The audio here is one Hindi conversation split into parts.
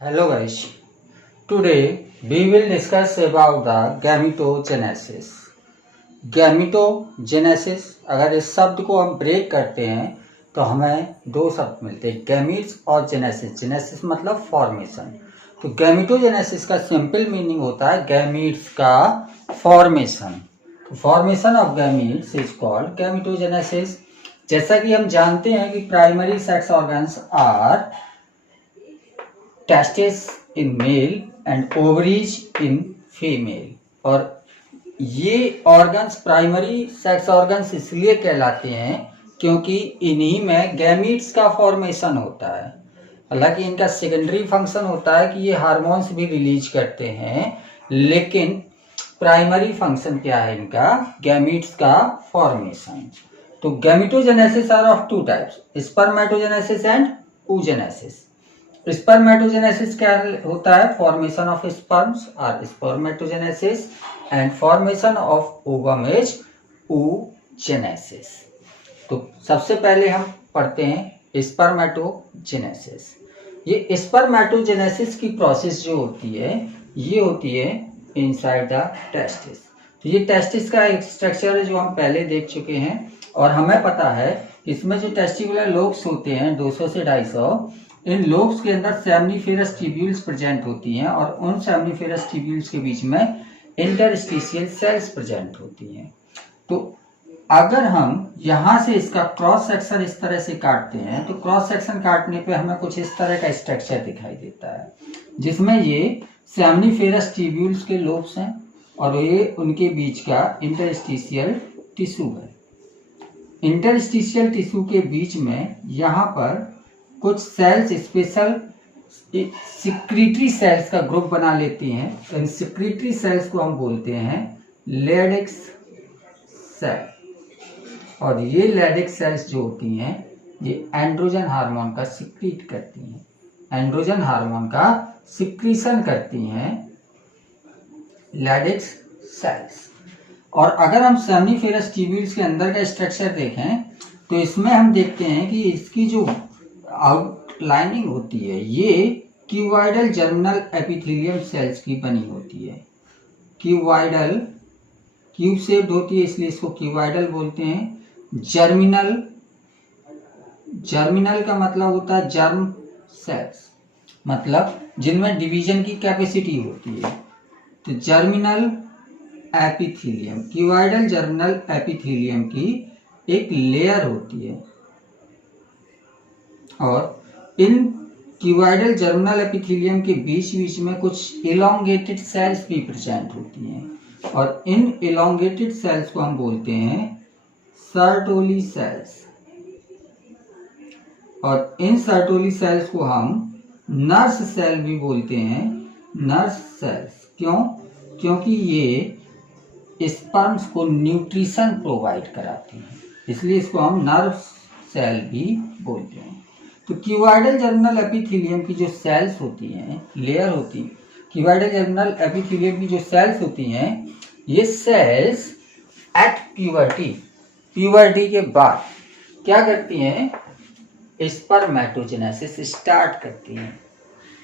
Hello guys, today we will discuss about the gametogenesis. Gametogenesis, अगर इस शब्द को हम ब्रेक करते हैं तो हमें दो शब्द मिलते हैं, गैमीट्स और जेनेसिस. जेनेसिस मतलब फॉर्मेशन. तो गैमिटोजेनेसिस का सिंपल मीनिंग होता है गैमीट्स का formation. Formation of gametes is called gametogenesis. जैसा कि हम जानते हैं कि primary sex organs are testis in male and ovaries in female. और ये ऑर्गन्स प्राइमरी सेक्स ऑर्गन्स इसलिए कहलाते हैं क्योंकि इन्हीं में गैमीट्स का फॉर्मेशन होता है. हालांकि इनका सेकेंडरी फंक्शन होता है कि ये हार्मोन्स भी रिलीज करते हैं, लेकिन प्राइमरी फंक्शन क्या है इनका, गैमीट्स का फॉर्मेशन. तो gametogenesis are of two types, spermatogenesis and oogenesis. Spermatogenesis क्या होता है, फॉर्मेशन ऑफ स्पर्म्स और spermatogenesis, and formation of ovum is oogenesis. तो सबसे पहले हम पढ़ते हैं स्पर्मेटोजेनेसिस. ये स्पर्मेटोजेनेसिस की प्रोसेस जो होती है ये होती है इनसाइड द टेस्टिस. तो ये टेस्टिस का एक स्ट्रक्चर है जो हम पहले देख चुके हैं, और हमें पता है इसमें जो टेस्टिकुलर लोब्स होते हैं 200 से 250, इन लोब्स के अंदर सेमनीफेरस ट्यूब्यूल्स प्रेजेंट होती हैं, और उन सेमनीफेरस ट्यूब्यूल्स के बीच में इंटरस्टिशियल सेल्स प्रेजेंट होती हैं. तो अगर हम यहाँ से इसका क्रॉस सेक्शन इस तरह से काटते हैं तो क्रॉस सेक्शन काटने पे हमें कुछ इस तरह का स्ट्रक्चर दिखाई देता है, जिसमें ये सेमनीफेरस ट्यूब्यूल्स के लोब्स हैं और ये उनके बीच का इंटरस्टिशियल टिश्यू है. इंटरस्टिशियल टिश्यू के बीच में यहाँ पर कुछ सेल्स स्पेशल सिक्रीटरी सेल्स का ग्रुप बना लेती हैं. इन सिक्रीटरी सेल्स को हम बोलते हैं लेडिक्स सेल, और ये लेडिक्स सेल्स जो होती हैं ये एंड्रोजन हार्मोन का सिक्रीट करती हैं, एंड्रोजन हार्मोन का सिक्रीशन करती हैं लेडिक्स सेल्स. और अगर हम सेमनीफेरस ट्यूब्यूल्स के अंदर का स्ट्रक्चर देखें तो इसमें हम देखते हैं कि इसकी जो आउटलाइनिंग होती है ये क्यूबॉइडल जर्मिनल एपिथेलियम सेल्स की बनी होती है. क्यूबॉइडल, क्यूब शेप्ड होती है इसलिए इसको क्यूबॉइडल बोलते हैं. जर्मिनल, जर्मिनल का मतलब होता है जर्म सेल्स, मतलब जिनमें डिवीजन की कैपेसिटी होती है. तो germinal epithelium, cuboidal germinal epithelium की एक लेयर होती है, और इन क्यूबॉइडल जर्मिनल एपिथेलियम के बीच बीच में कुछ इलोंगेटेड सेल्स भी प्रेजेंट होती हैं, और इन इलोंगेटेड सेल्स को हम बोलते हैं सर्टोली सेल्स. और इन सर्टोली सेल्स को हम नर्स सेल भी बोलते हैं, नर्स सेल्स. क्यों? क्योंकि ये स्पर्म्स को न्यूट्रिशन प्रोवाइड कराती हैं, इसलिए इसको हम नर्व सेल भी बोलते हैं. तो क्यूबॉइडल जर्मिनल एपिथेलियम की जो सेल्स होती हैं, लेयर होती है, क्यूबॉइडल जर्मिनल एपिथेलियम की जो सेल्स होती हैं, ये सेल्स एट प्यूबर्टी, प्यूबर्टी के बाद क्या करती हैं, स्पर्मेटोजेनेसिस स्टार्ट करती हैं.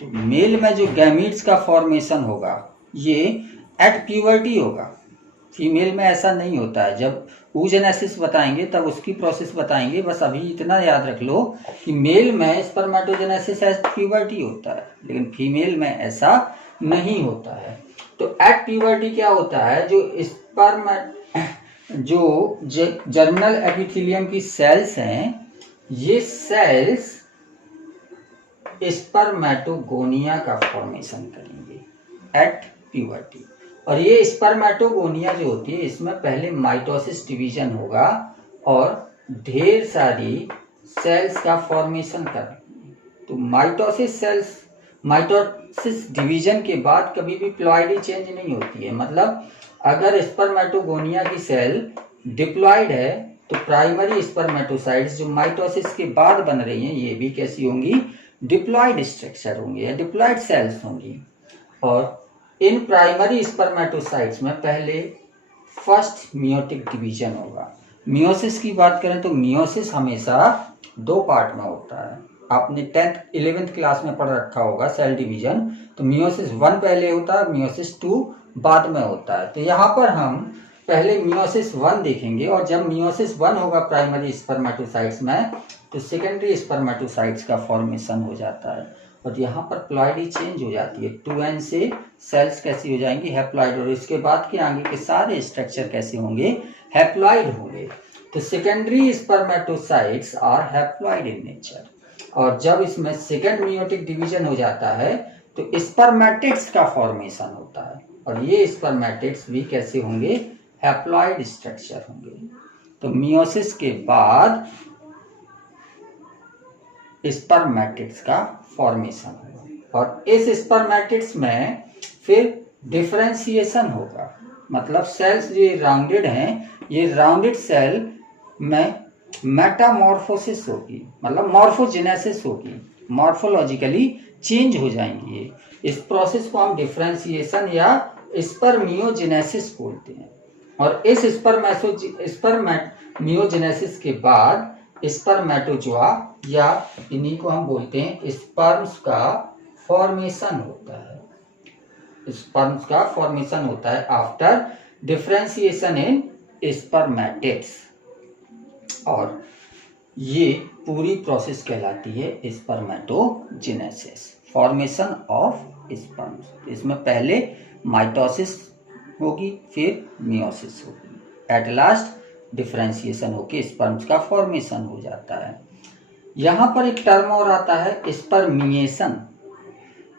तो मेल में जो गैमीट्स का फॉर्मेशन होगा ये एट प्यूबर्टी होगा, फीमेल में ऐसा नहीं होता है. जब oogenesis बताएंगे तब उसकी प्रोसेस बताएंगे, बस अभी इतना याद रख लो कि मेल में स्पर्मेटोजेनेसिस एट प्यूबर्टी होता है, लेकिन फीमेल में ऐसा नहीं होता है. तो एट प्यूबर्टी क्या होता है, जो जर्मिनल एपिथेलियम की सेल्स हैं ये सेल्स स्पर्मेटोगोनिया का फॉर्मेशन करेंगे एट प्यूबर्टी. और ये स्पर्मेटोगोनिया जो होती है इसमें पहले माइटोसिस डिवीजन होगा और ढेर सारी सेल्स का फॉर्मेशन करेंगे. तो माइटोसिस डिवीजन के बाद कभी भी प्लॉइडी चेंज नहीं होती है. मतलब अगर स्पर्मेटोगोनिया की सेल डिप्लॉइड है तो प्राइमरी स्पर्मेटोसाइट्स जो माइटोसिस के बाद बन रही हैं ये भी कैसी होंगी, डिप्लॉइड स्ट्रक्चर होंगी या डिप्लॉइड सेल्स होंगी. और इन प्राइमरी स्पर्मेटोसाइट्स में पहले फर्स्ट मियोटिक डिवीजन होगा. मियोसिस की बात करें तो मियोसिस हमेशा दो पार्ट में होता है. आपने 10th 11th क्लास में पढ़ रखा होगा सेल डिवीजन, तो मियोसिस 1 पहले होता है, मियोसिस 2 बाद में होता है। तो यहाँ पर हम पहले मियोसिस 1 देखेंगे, और जब मियोसिस 1 होगा प्राइमरी स्पर्मेटोसाइट्स में, तो सेकेंडरी स्पर्मेटोसाइट्स का फॉर्मेशन हो जाता है, और यहाँ पर प्लॉइडी चेंज हो जाती है। 2n से सेल्स कैसी हो जाएंगी, हैप्लॉइड, और इसके बाद के आगे के सारे स्ट्रक्चर कैसे होंगे, हैप्लॉइड होंगे। तो secondary spermatocytes are haploid in nature, और जब इसमें सेकेंड मियोटिक डिवीजन हो जाता है तो स्पर्मेटिड्स का फॉर्मेशन होता है, और ये स्पर्मेटिड्स भी कैसे होंगे, हैप्लॉइड स्ट्रक्चर होंगे। तो मियोसिस के बाद स्पर्मेटिड्स का फॉर्मेशन होगा, और इस स्पर्मेटिड्स में फिर डिफरेंशिएशन होगा, मतलब सेल्स जो राउंडेड हैं, ये राउंडेड सेल में मेटामॉर्फोसिस होगी, मतलब मॉर्फोजेनेसिस होगी, मॉर्फोलॉजिकली चेंज हो जाएंगी ये। इस प्रोसेस को हम डिफरेंशिएशन या स्पर्मियोजेनेसिस बोलते हैं। और इस स्पर्मियोजेनेसिस के बाद स्पर्मेटोजोआ, या इन्हीं को हम बोलते हैं स्पर्म्स का फॉर्मेशन होता है। स्पर्म्स का फॉर्मेशन होता है आफ्टर डिफरेंशिएशन इन स्पर्मेटिड्स, और ये पूरी प्रोसेस कहलाती है स्पर्मेटोजेनेसिस, फॉर्मेशन ऑफ स्पर्म्स। इसमें पहले माइटोसिस होगी, फिर मियोसिस होगी, एट लास्ट डिफरेंशिएशन होके स्पर्म्स का फॉर्मेशन हो जाता है। यहाँ पर एक टर्म और आता है स्पर्मिएशन।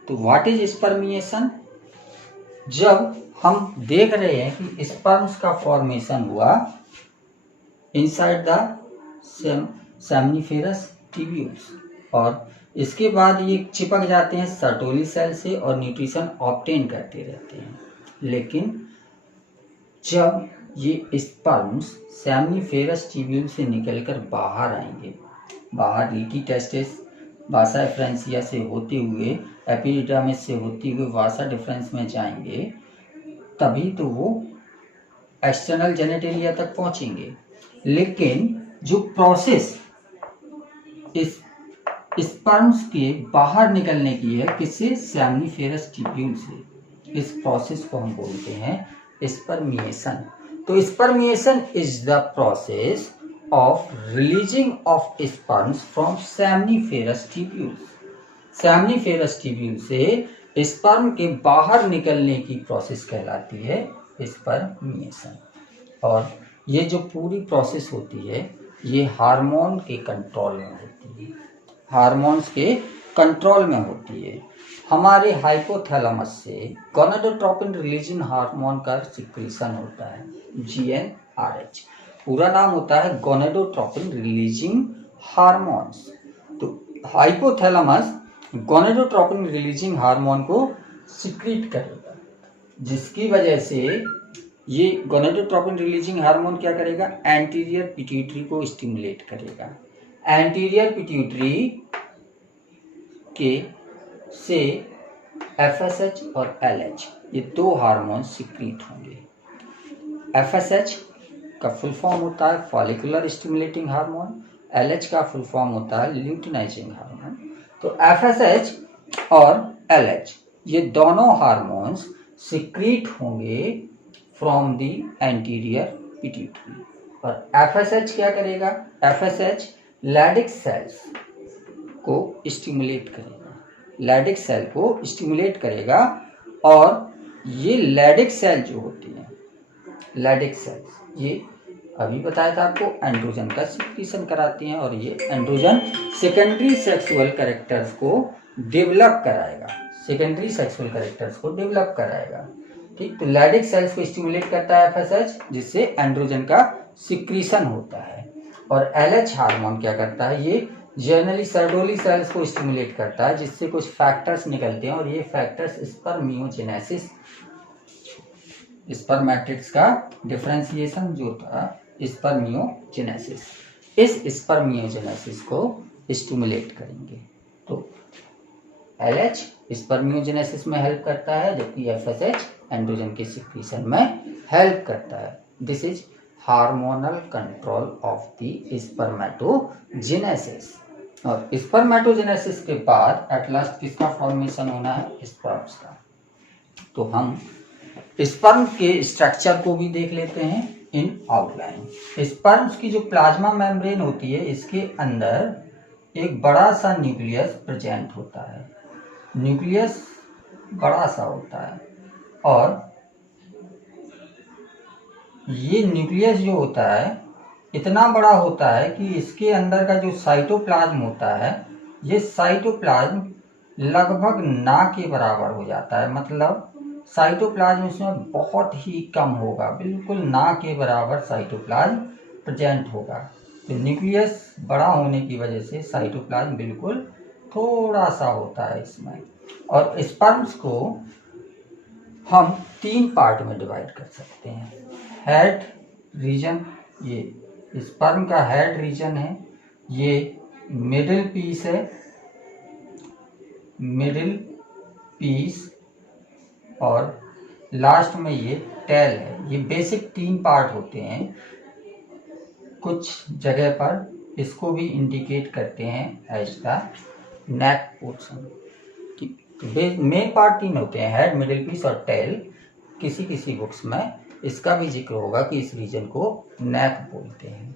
तो व्हाट इज स्पर्मिएशन? जब हम देख रहे हैं कि स्पर्म्स का फॉर्मेशन हुआ इनसाइड द सेमनीफेरस ट्यूब्यूल्स, और इसके बाद ये चिपक जाते हैं सर्टोली सेल से और न्यूट्रिशन ऑब्टेन करते रहते हैं। लेकिन जब ये स्पर्म्स सेमनीफेरस ट्यूब्यूल से निकलकर बाहर आएंगे, बाहर लीटी टेस्टिस वासा डिफरेंसिया से होते हुए एपिडिडामिस से होते हुए वासा डिफरेंस में जाएंगे, तभी तो वो एक्सटर्नल जेनिटेलिया तक पहुंचेंगे। लेकिन जो प्रोसेस इस स्पर्म्स के बाहर निकलने की है, किससे, सेमनीफेरस ट्यूब्यूल से, इस प्रोसेस को हम बोलते हैं स्पर्मिएशन। तो spermiation is the process of releasing of sperms from seminiferous tubules। seminiferous tubule से स्पर्म के बाहर निकलने की प्रोसेस कहलाती है स्पर्मिएशन। और ये जो पूरी प्रोसेस होती है ये हार्मोन के कंट्रोल में होती है, हार्मोन्स के कंट्रोल में होती है। हमारे हाइपोथैलेमस से गोनाडोट्रोपिन रिलीजिंग हार्मोन का सिक्रीशन होता है, GnRH। पूरा नाम होता है गोनाडोट्रोपिन रिलीजिंग हार्मोन्स। तो हाइपोथैलेमस गोनाडोट्रोपिन रिलीजिंग हार्मोन को सिक्रीट करेगा, जिसकी वजह से ये गोनाडोट्रोपिन रिलीजिंग हार्मोन क्या करेगा, एंटीरियर पिट्यूटरी को स्टिमुलेट करेगा। एंटीरियर पिट्यूटरी के से FSH और LH ये दो हार्मोन सिक्रीट होंगे। FSH का फुल फॉर्म होता है फॉलिकुलर स्टिमुलेटिंग हार्मोन, LH का फुल फॉर्म होता है ल्यूटिनाइजिंग हार्मोन। तो FSH और LH ये दोनों हार्मोन्स सिक्रीट होंगे फ्रॉम द एंटीरियर पिट्यूटरी। और FSH क्या करेगा, FSH लैडिक सेल्स को स्टिमुलेट करेगा, लैडिक सेल को स्टिमुलेट करेगा। और ये लैडिक सेल जो होती हैं, लैडिक सेल्स ये अभी बताया था आपको एंड्रोजन का सिक्रीशन कराती हैं, और ये एंड्रोजन सेकेंडरी सेक्सुअल कैरेक्टर्स को डेवलप कराएगा, सेकेंडरी सेक्सुअल कैरेक्टर्स को डेवलप कराएगा। ठीक, तो लैडिक सेल्स को स्टिमुलेट करता है FSH, जिससे एंड्रोजन का सिक्रीशन होता है। और LH हार्मोन क्या करता है, ये जनरली सर्टोली सेल्स को स्टिमुलेट करता है, जिससे कुछ फैक्टर्स निकलते हैं, और ये फैक्टर्स स्पर्मियोजेनेसिस, स्पर्मेटिड्स का डिफरेंशिएशन जो था स्पर्मियोजेनेसिस, इस स्पर्मियोजेनेसिस को स्टिमुलेट करेंगे। तो LH स्पर्मियोजेनेसिस में हेल्प करता है, जबकि FSH एंड्रोजन के सिक्रीशन में हेल्प करता है। This is hormonal control of the spermatogenesis. और स्पर्मेटोजेनेसिस के बाद एट लास्ट किसका फॉर्मेशन होना है? स्पर्म्स का। तो हम स्पर्म के स्ट्रक्चर को भी देख लेते हैं इन आउटलाइन। स्पर्म्स की जो प्लाज्मा मेम्ब्रेन होती है, इसके अंदर एक बड़ा सा न्यूक्लियस प्रेजेंट होता है। न्यूक्लियस बड़ा सा होता है और ये न्यूक्लियस जो होता है इतना बड़ा होता है कि इसके अंदर का जो साइटोप्लाज्म होता है, ये साइटोप्लाज्म लगभग ना के बराबर हो जाता है। मतलब साइटोप्लाज्म इसमें बहुत ही कम होगा, बिल्कुल ना के बराबर साइटोप्लाज्म प्रेजेंट होगा। तो न्यूक्लियस बड़ा होने की वजह से साइटोप्लाज्म बिल्कुल थोड़ा सा होता है इसमें। और स्पर्म्स को हम 3 पार्ट में डिवाइड कर सकते हैं। हेड रीजन, ये स्पर्म का हेड रीजन है, ये मिडिल पीस है, मिडिल पीस, और लास्ट में ये टेल है। ये बेसिक 3 पार्ट होते हैं। कुछ जगह पर इसको भी इंडिकेट करते हैं as the neck portion. Main part 3 होते हैं, हेड, मिडिल पीस और टेल। किसी किसी बुक्स में इसका भी जिक्र होगा कि इस रीजन को नेक बोलते हैं।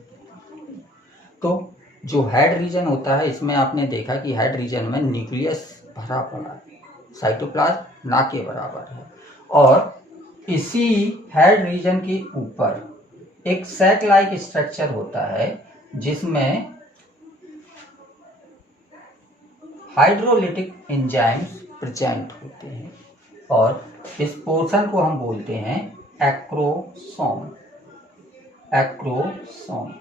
तो जो हेड रीजन होता है, इसमें आपने देखा कि हेड रीजन में न्यूक्लियस भरा पड़ा है, साइटोप्लाज्म ना के बराबर है। और इसी हेड रीजन के ऊपर एक सैक लाइक स्ट्रक्चर होता है जिसमें हाइड्रोलिटिक एंजाइम्स प्रेजेंट होते हैं, और इस पोर्शन को हम बोलते हैं एक्रोसोम। एक्रोसोम।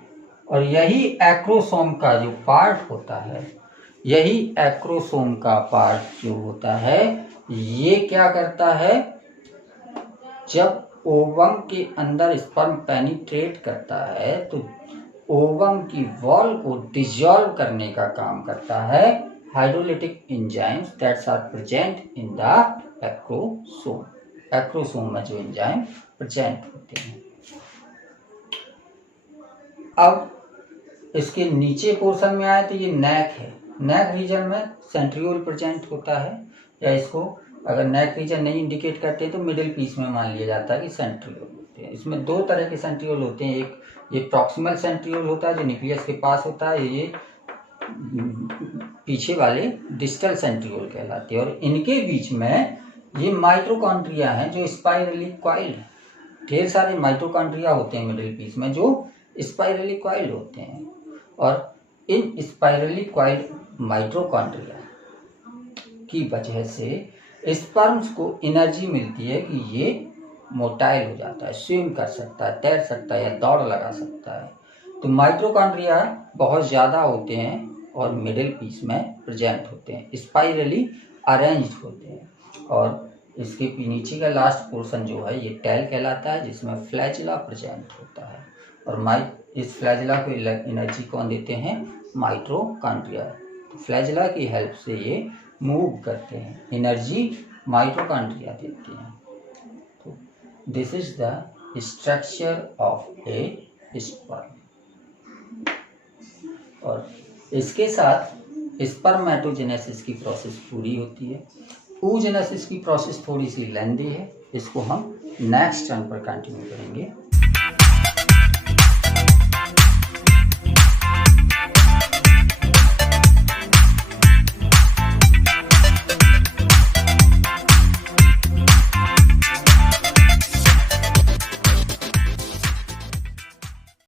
और यही एक्रोसोम का जो पार्ट होता है, यही एक्रोसोम का पार्ट जो होता है, ये क्या करता है? जब ओवम के अंदर स्पर्म पेनिट्रेट करता है तो ओवम की वॉल को डिसॉल्व करने का काम करता है hydrolytic enzymes that's are present in the acrosome. Acrosome में जो एंजाइम प्रेजेंट होते हैं। अब इसके नीचे पोर्शन में आए तो ये नेक है। नेक रीजन में सेंट्रियोल प्रेजेंट होता है, या इसको अगर नेक रीजन नहीं इंडिकेट करते तो मिडिल पीस में मान लिया जाता है कि सेंट्रियोल होते हैं। इसमें 2 तरह के सेंट्रियोल होते हैं। एक ये प्रॉक्सिमल सेंट्रियोल होता है जो न्यूक्लियस के पास होता है, ये पीछे वाले डिस्टल सेंट्रियोल कहलाते हैं। और इनके बीच में ये माइटोकॉन्ड्रिया हैं जो स्पाइरली कॉइल्ड है। ढेर सारे माइटोकॉन्ड्रिया होते हैं मिडिल पीस में जो स्पाइरली कॉइल्ड होते हैं, और इन स्पाइरली कॉइल्ड माइटोकॉन्ड्रिया की वजह से स्पर्म्स को एनर्जी मिलती है कि ये मोटाइल हो जाता है, स्विम कर सकता है, तैर सकता है या दौड़ लगा सकता है। तो माइटोकॉन्ड्रिया बहुत ज़्यादा होते हैं और मिडिल पीस में प्रेजेंट होते हैं, स्पाइरली अरेंज्ड होते हैं। और इसके नीचे का लास्ट पोर्शन जो है ये टेल कहलाता है, जिसमें फ्लैजिला प्रेजेंट होता है। और इस फ्लैजिला को एनर्जी कौन देते हैं? माइटोकॉन्ड्रिया। फ्लैजिला की हेल्प से ये मूव करते हैं, एनर्जी माइटोकॉन्ड्रिया देते हैं। तो this is the structure of A sperm. और इसके साथ स्पर्मेटोजेनेसिस की प्रोसेस पूरी होती है। oogenesis की प्रोसेस थोड़ी सी लेंदी है, इसको हम नेक्स्ट टर्न पर कंटिन्यू करेंगे।